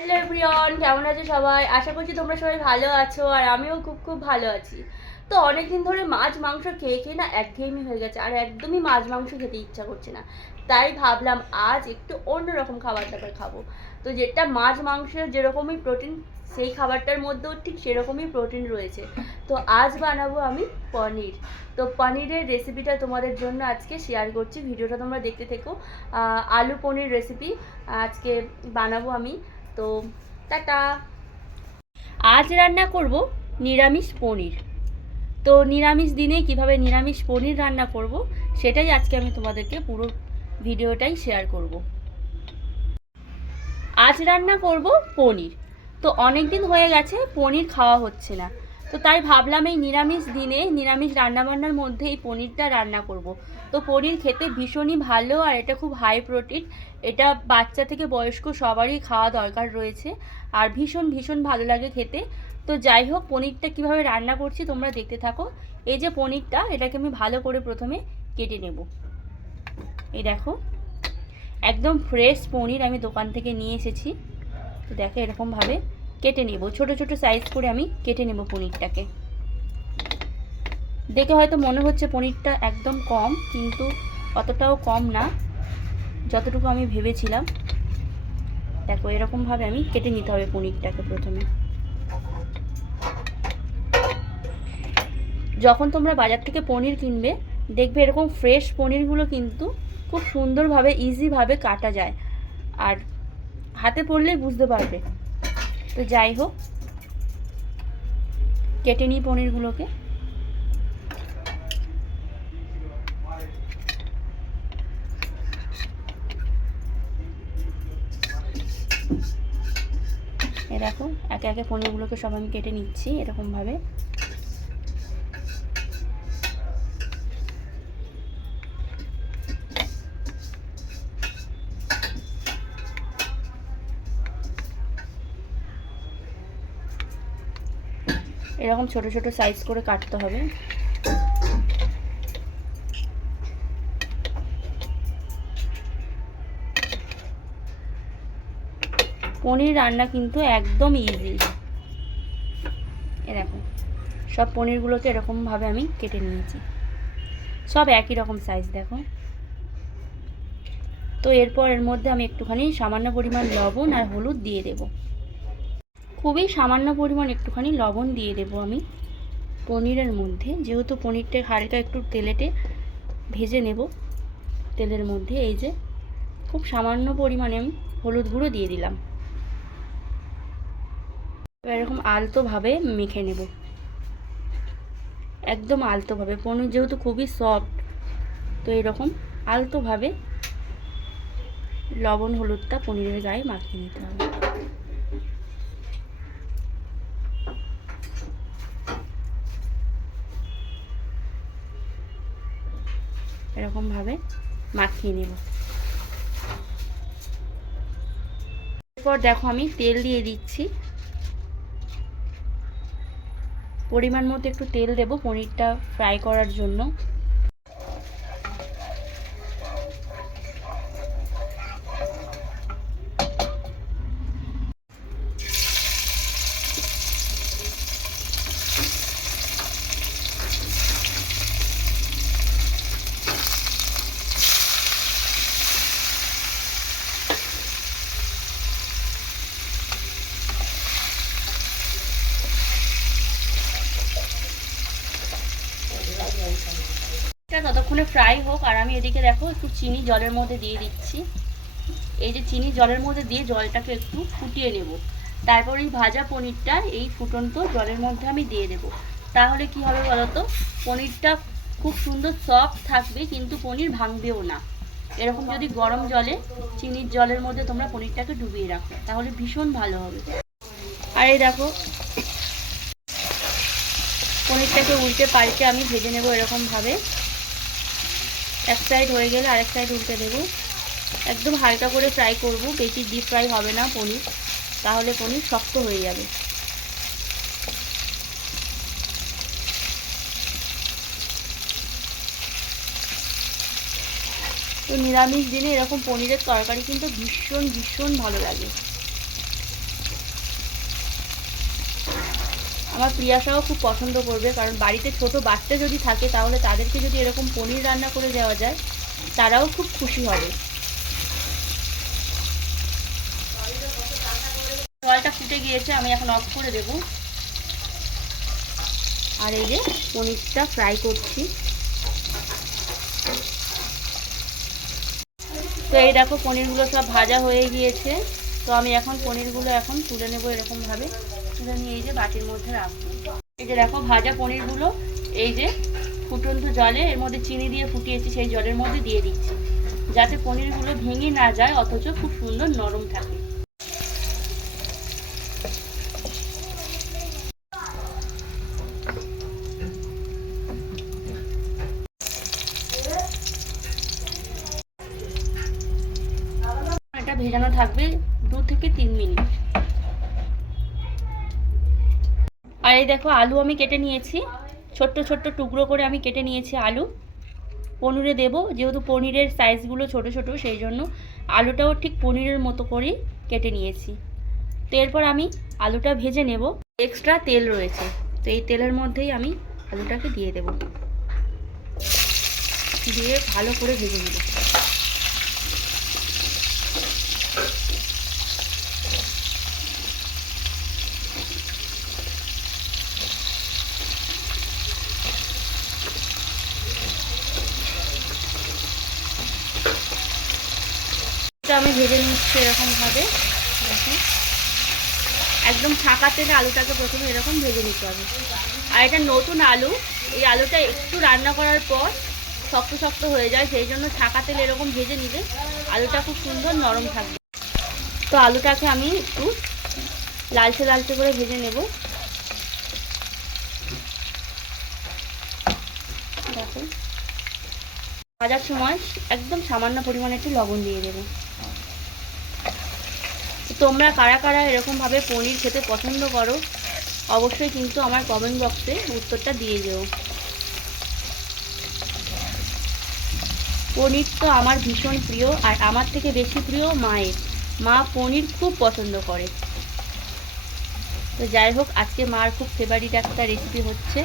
Hello everyone কেমন আছো সবাই? আশা করছি তোমরা সবাই ভালো আছো আর আমিও খুব খুব ভালো আছি। তো অনেকদিন ধরে মাছ, মাংস খেয়ে খেয়ে না একঘেয়েমি হয়ে গেছে আর একদমই মাছ, মাংস খেতে ইচ্ছা করছে না। তাই ভাবলাম আজ একটু অন্যরকম খাবার দাবার খাব। তো যেটা মাছ, মাংসের যেরকমই প্রোটিন সেই খাবারটার মধ্যেও ঠিক সেরকমই প্রোটিন রয়েছে। তো আজ বানাবো আমি পনির। তো পনিরের রেসিপিটা তোমাদের জন্য আজকে শেয়ার করছি। ভিডিওটা তোমরা দেখতে থেকো। আলু পনির রেসিপি আজকে বানাবো আমি। তো টাটা। আজ রান্না করব নিরামিষ পনির। তো নিরামিষ দিনে কীভাবে নিরামিষ পনির রান্না করব সেটাই আজকে আমি তোমাদেরকে পুরো ভিডিওটাই শেয়ার করব। আজ রান্না করব পনির। তো অনেক দিন হয়ে গেছে পনির খাওয়া হচ্ছে না। তো তাই ভাবলাম এই নিরামিষ দিনে নিরামিষ রান্নাবান্নার মধ্যে এই পনিরটা রান্না করব। তো পনির খেতে ভীষণই ভালো আর এটা খুব হাই প্রোটিন এটা বাচ্চা থেকে বয়স্ক সবারই খাওয়া দরকার রয়েছে আর ভীষণ ভীষণ ভালো লাগে খেতে। তো যাই হোক, পনিরটা কীভাবে রান্না করছি তোমরা দেখতে থাকো। এই যে পনিরটা, এটাকে আমি ভালো করে প্রথমে কেটে নেব। এই দেখো, একদম ফ্রেশ পনির আমি দোকান থেকে নিয়ে এসেছি। তো দেখো এরকমভাবে কেটে নেব। ছোট ছোট সাইজ করে আমি কেটে নেব পনিরটাকে। দেখে হয়তো মনে হচ্ছে পনিরটা একদম কম, কিন্তু অতটাও কম না, যতটুকু আমি ভেবেছিলাম। দেখো, এরকমভাবে আমি কেটে নিতে হবে পনিরটাকে প্রথমে। যখন তোমরা বাজার থেকে পনির কিনবে, দেখবে এরকম ফ্রেশ পনিরগুলো কিন্তু খুব সুন্দরভাবে, ইজিভাবে কাটা যায়। আর হাতে পড়লেই বুঝতে পারবে। তো যাই হোক, কেটে নিই পনিরগুলোকে। দেখো একে একে পনিরগুলোকে সব আমি কেটে নিচ্ছি এরকমভাবে। এরকম ছোট ছোট সাইজ করে কাটতে হবে। পনির রান্না কিন্তু একদম ইজি এ দেখো, সব পনিরগুলোকে এরকমভাবে আমি কেটে নিয়েছি। সব একই রকম সাইজ দেখো। তো এরপর এর মধ্যে আমি একটুখানি সামান্য পরিমাণ লবণ আর হলুদ দিয়ে দেব। খুবই সামান্য পরিমাণ একটুখানি লবণ দিয়ে দেব আমি পনিরের মধ্যে। যেহেতু পনিরটা হালকা একটু তেলেটে ভেজে নেব, তেলের মধ্যে এই যে খুব সামান্য পরিমাণে আমি হলুদ গুঁড়ো দিয়ে দিলাম। এরকম আলতোভাবে মেখে নেব। একদম আলতোভাবে, পনির যেহেতু খুবই সফট তো এরকম আলতোভাবে লবণ, হলুদটা পনিরের গায়ে মাখিয়ে নিতে হবে। এরকমভাবে মাখিয়ে নেব। এরপর দেখো আমি তেল দিয়ে দিচ্ছি। পরিমাণ মতো একটু তেল দেব পনিরটা ফ্রাই করার জন্য। এটা ততক্ষণে ফ্রাই হোক, আর আমি এদিকে দেখো একটু চিনি জলের মধ্যে দিয়ে দিচ্ছি। এই যে চিনি জলের মধ্যে দিয়ে জলটাকে একটু ফুটিয়ে নেব। তারপর এই ভাজা পনিরটা এই ফুটন্ত জলের মধ্যে আমি দিয়ে দেব। তাহলে কি হবে বলতো? পনিরটা খুব সুন্দর সফট থাকবে, কিন্তু পনির ভাঙবেও না। এরকম যদি গরম জলে, চিনির জলের মধ্যে তোমরা পনিরটাকে ডুবিয়ে রাখো, তাহলে ভীষণ ভালো হবে। আর এই দেখো, পনিরটাকে উল্টে পাল্টে আমি ভেজে নেব এরকমভাবে। এক সাইড হয়ে গেলে আরেক সাইড উল্টে দেবো। একদম হালকা করে ফ্রাই করব, বেশি ডিপ ফ্রাই হবে না পনির। তাহলে পনির শক্ত হয়ে যাবে। তো নিরামিষ দিনে এরকম পনিরের তরকারি কিন্তু ভীষণ ভীষণ ভালো লাগে। আমার প্রিয়াসাও খুব পছন্দ করবে, কারণ বাড়িতে ছোট বাচ্চা যদি থাকে তাহলে তাদেরকে যদি এরকম পনির রান্না করে দেওয়া যায়, তারাও খুব খুশি হবে। জলটা ফুটে গিয়েছে, আমি এখন অফ করে দেব। আর এই যে পনিরটা ফ্রাই করছি। তো এই দেখো পনিরগুলো সব ভাজা হয়ে গিয়েছে, তো আমি এখন পনিরগুলো এখন তুলে নেব এরকমভাবে। তুলে নিয়ে এই যে বাটির মধ্যে রাখব। এই যে দেখো ভাজা পনিরগুলো, এই যে ফুটন্ত জলে এর মধ্যে চিনি দিয়ে ফুটিয়েছি, সেই জলের মধ্যে দিয়ে দিচ্ছি। যাতে পনিরগুলো ভেঙে না যায়, অথচ খুব সুন্দর নরম থাকে। ভেজানো থাকবে দু থেকে তিন মিনিট। আর এই দেখো, আলু আমি কেটে নিয়েছি। ছোট্ট ছোট্ট টুকরো করে আমি কেটে নিয়েছি আলু। পনিরে দেব, যেহেতু পনিরের সাইজগুলো ছোট ছোট, সেই জন্য আলুটাও ঠিক পনিরের মতো করেই কেটে নিয়েছি। তো এরপর আমি আলুটা ভেজে নেব। এক্সট্রা তেল রয়েছে, তো এই তেলের মধ্যেই আমি আলুটাকে দিয়ে দেব। দিয়ে ভালো করে ভেজে নেব। আমি ভেজে নিচ্ছি এরকমভাবে দেখো। একদম ছাকা তেলে আলুটাকে প্রথমে এরকম ভেজে নিতে হবে। আর এটা নতুন আলু। এই আলুটা একটু রান্না করার পর শক্ত শক্ত হয়ে যায়, সেই জন্য ছাকা তেলে এরকম ভেজে নিলে আলুটা খুব সুন্দর নরম থাকবে। তো আলুটাকে আমি একটু লালচে লালচে করে ভেজে নেব। দেখো। ভাজার সময় একদম সামান্য পরিমাণে একটু লবণ দিয়ে দেবো। তোমরা কারা কারা এরকমভাবে পনির খেতে পছন্দ করো, অবশ্যই কিন্তু আমার কমেন্ট বক্সে উত্তরটা দিয়ে যেও। পনির তো আমার ভীষণ প্রিয় আর আমার থেকে বেশি প্রিয় মায়ের। মা পনির খুব পছন্দ করে। তো যাই হোক, আজকে মার খুব ফেভারিট একটা রেসিপি হচ্ছে।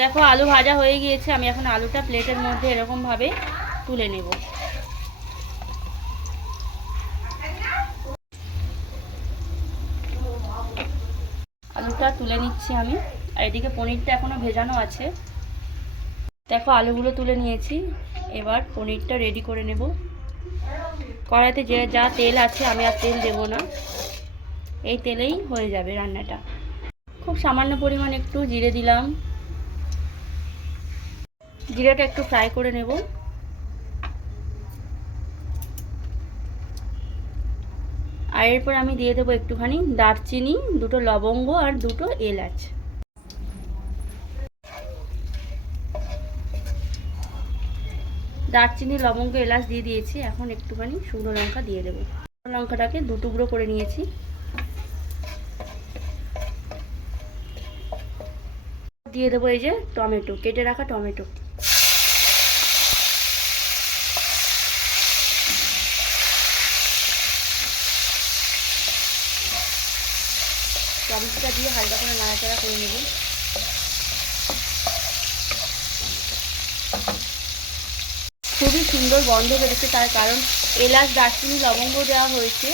দেখো, আলু ভাজা হয়ে গিয়েছে, আমি এখন আলুটা প্লেটের মধ্যে এরকমভাবে তুলে নেব। আলুটা তুলে নিচ্ছি আমি। আর এদিকে পনিরটা এখনও ভেজানো আছে। দেখো, আলুগুলো তুলে নিয়েছি। এবার পনিরটা রেডি করে নেব। কড়াইতে যে যা তেল আছে, আমি আর তেল দেব না। এই তেলেই হয়ে যাবে রান্নাটা। খুব সামান্য পরিমাণ একটু জিরে দিলাম। জিরাটা একটু ফ্রাই করে নেব। আর এরপর আমি দিয়ে দেবো একটুখানি দারচিনি, দুটো লবঙ্গ আর দুটো এলাচ। দারচিনি, লবঙ্গ, এলাচ দিয়ে দিয়েছি, এখন একটুখানি শুকনো লঙ্কা দিয়ে দেবো। লঙ্কাটাকে দু টুকরো করে নিয়েছি। দিয়ে দেবো এই যে টমেটো, কেটে রাখা টমেটো টমেটোটা দিয়ে হালকা করে নাড়াচাড়া করে নেব। খুবই সুন্দর গন্ধ বেরোচ্ছে তার কারণ এলাচ, দারচিনি, লবঙ্গ দেওয়া হয়েছে।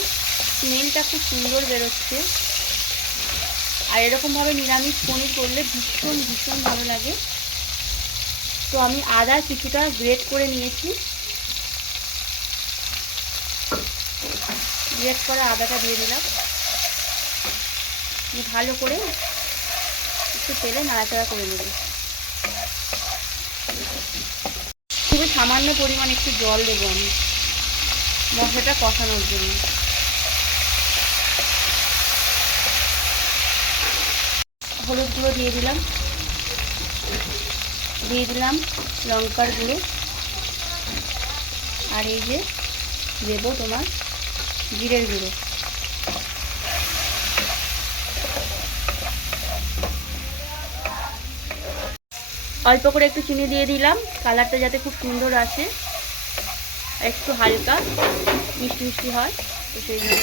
স্মেলটা খুব সুন্দর বেরোচ্ছে। আর এরকমভাবে নিরামিষ পনির করলে ভীষণ ভীষণ ভালো লাগে। তো আমি আদা কিছুটা গ্রেট করে নিয়েছি। গ্রেট করা আদাটা দিয়ে দিলাম। ভালো করে একটু তেলে নাড়াচাড়া করে নেব। খুবই সামান্য পরিমাণ একটু জল দেবো আমি মশলাটা কষানোর জন্য। হলুদ গুঁড়ো দিয়ে দিলাম। দিয়ে দিলাম লঙ্কার গুঁড়ো। আর এই যে দেবো তোমার জিরের গুঁড়ো। অল্প করে একটু চিনি দিয়ে দিলাম। কালারটা যাতে খুব সুন্দর আসে। একটু হালকা, মিষ্টি মিষ্টি হয়, তো সেই জন্য।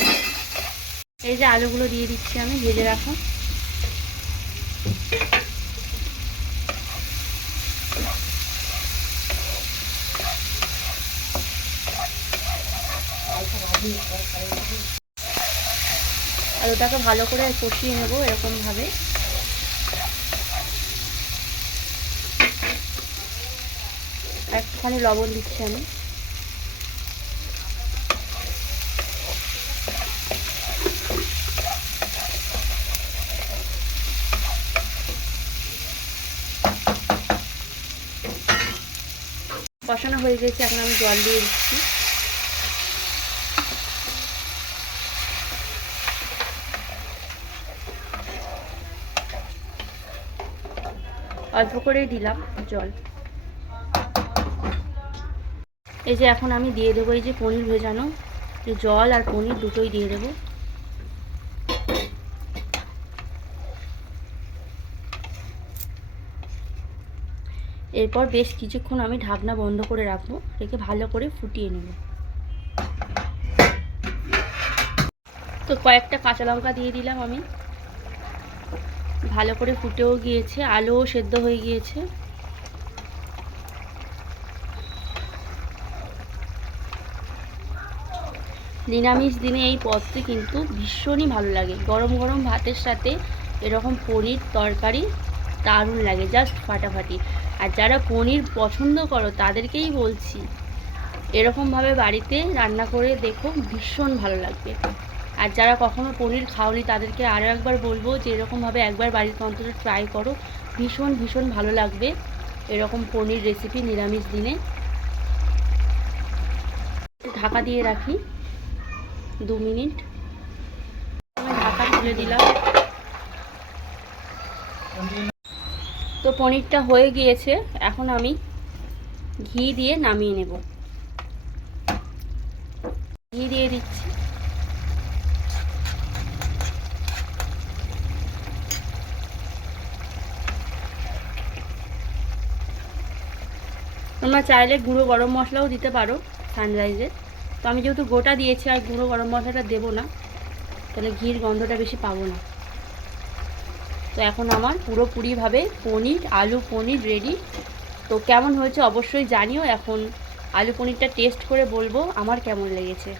এই যে আলুগুলো দিয়ে দিচ্ছি আমি, ভেজে রাখো আলুটাকে ভালো করে কষিয়ে নেব এরকমভাবে। একটুখানি লবণ দিচ্ছি আমি। কষানো হয়ে গেছে, এখন আমি জল দিয়ে দিচ্ছি। অল্প করেই দিলাম জল। এই যে এখন আমি দিয়ে দেবো এই যে পনির ভেজানো, যে জল আর পনির দুটোই দিয়ে দেবো। এরপর বেশ কিছুক্ষণ আমি ঢাকনা বন্ধ করে রাখব, রেখে ভালো করে ফুটিয়ে নেব। তো কয়েকটা কাঁচা লঙ্কা দিয়ে দিলাম আমি। ভালো করে ফুটেও গিয়েছে, আলুও সেদ্ধ হয়ে গিয়েছে। নিরামিষ দিনে এই পদটি কিন্তু ভীষণই ভালো লাগে। গরম গরম ভাতের সাথে এরকম পনির তরকারি দারুণ লাগে জাস্ট ফাটাফাটি। আর যারা পনির পছন্দ করো, তাদেরকেই বলছি, এরকমভাবে বাড়িতে রান্না করে দেখো ভীষণ ভালো লাগবে। আর যারা কখনো পনির খাওনি, তাদেরকে আরও একবার বলব যে, এরকমভাবে একবার বাড়িতে অন্তত ট্রাই করো। ভীষণ ভীষণ ভালো লাগবে এরকম পনির রেসিপি নিরামিষ দিনে। ঢাকা দিয়ে রাখি। দু মিনিট। ঢাকা তুলে দিলাম। তো পনিরটা হয়ে গিয়েছে। এখন আমি ঘি দিয়ে নামিয়ে নেব। ঘি দিয়ে দিচ্ছি। তোমরা চাইলে গুঁড়ো গরম মশলাও দিতে পারো সানরাইজে। তো আমি যেহেতু গোটা দিয়েছি আর গুঁড়ো গরম মশলাটা দেবো না, তাহলে ঘির গন্ধটা বেশি পাবো না। তো এখন আমার পুরোপুরিভাবে পনির, আলু পনির রেডি তো কেমন হয়েছে অবশ্যই জানিও, এখন আলু পনিরটা টেস্ট করে বলব, আমার কেমন লেগেছে।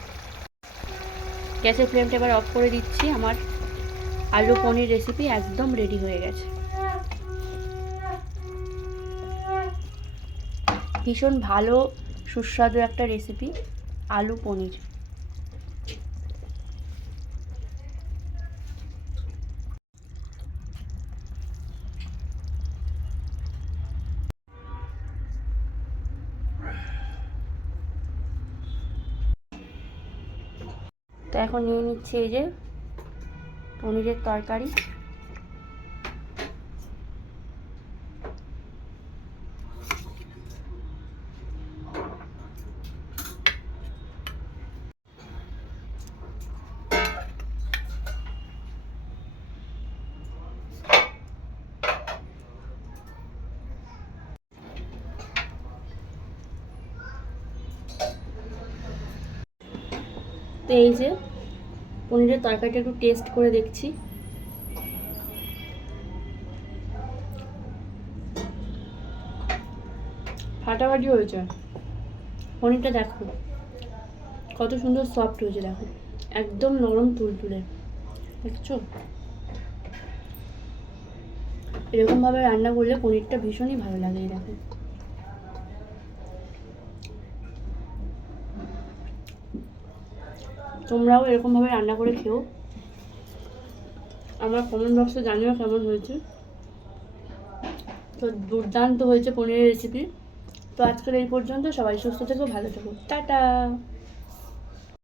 গ্যাসের ফ্লেমটা এবার অফ করে দিচ্ছি, আমার আলু পনির রেসিপি একদম রেডি হয়ে গেছে। ভীষণ ভালো, সুস্বাদু একটা রেসিপি আলু পনির। তো এখন নিয়ে নিচ্ছি এই যে পনিরের তরকারি। তো এই যে পনিরের তরকারিটা একটু টেস্ট করে দেখছি। ফাটাফাটি হয়েছে। পনিরটা দেখো কত সুন্দর সফট হয়েছে দেখো একদম নরম তুলতুলে দেখছ? এরকমভাবে রান্না করলে পনিরটা ভীষণই ভালো লাগে এই দেখো। তোমরাও এরকমভাবে রান্না করে খেও। আমার কমেন্ট বক্সে জানিও কেমন হয়েছে। তো দুর্দান্ত হয়েছে পনিরের রেসিপি তো আজকের এই পর্যন্ত সবাই সুস্থ থেকো, ভালো থেকো। টাটা!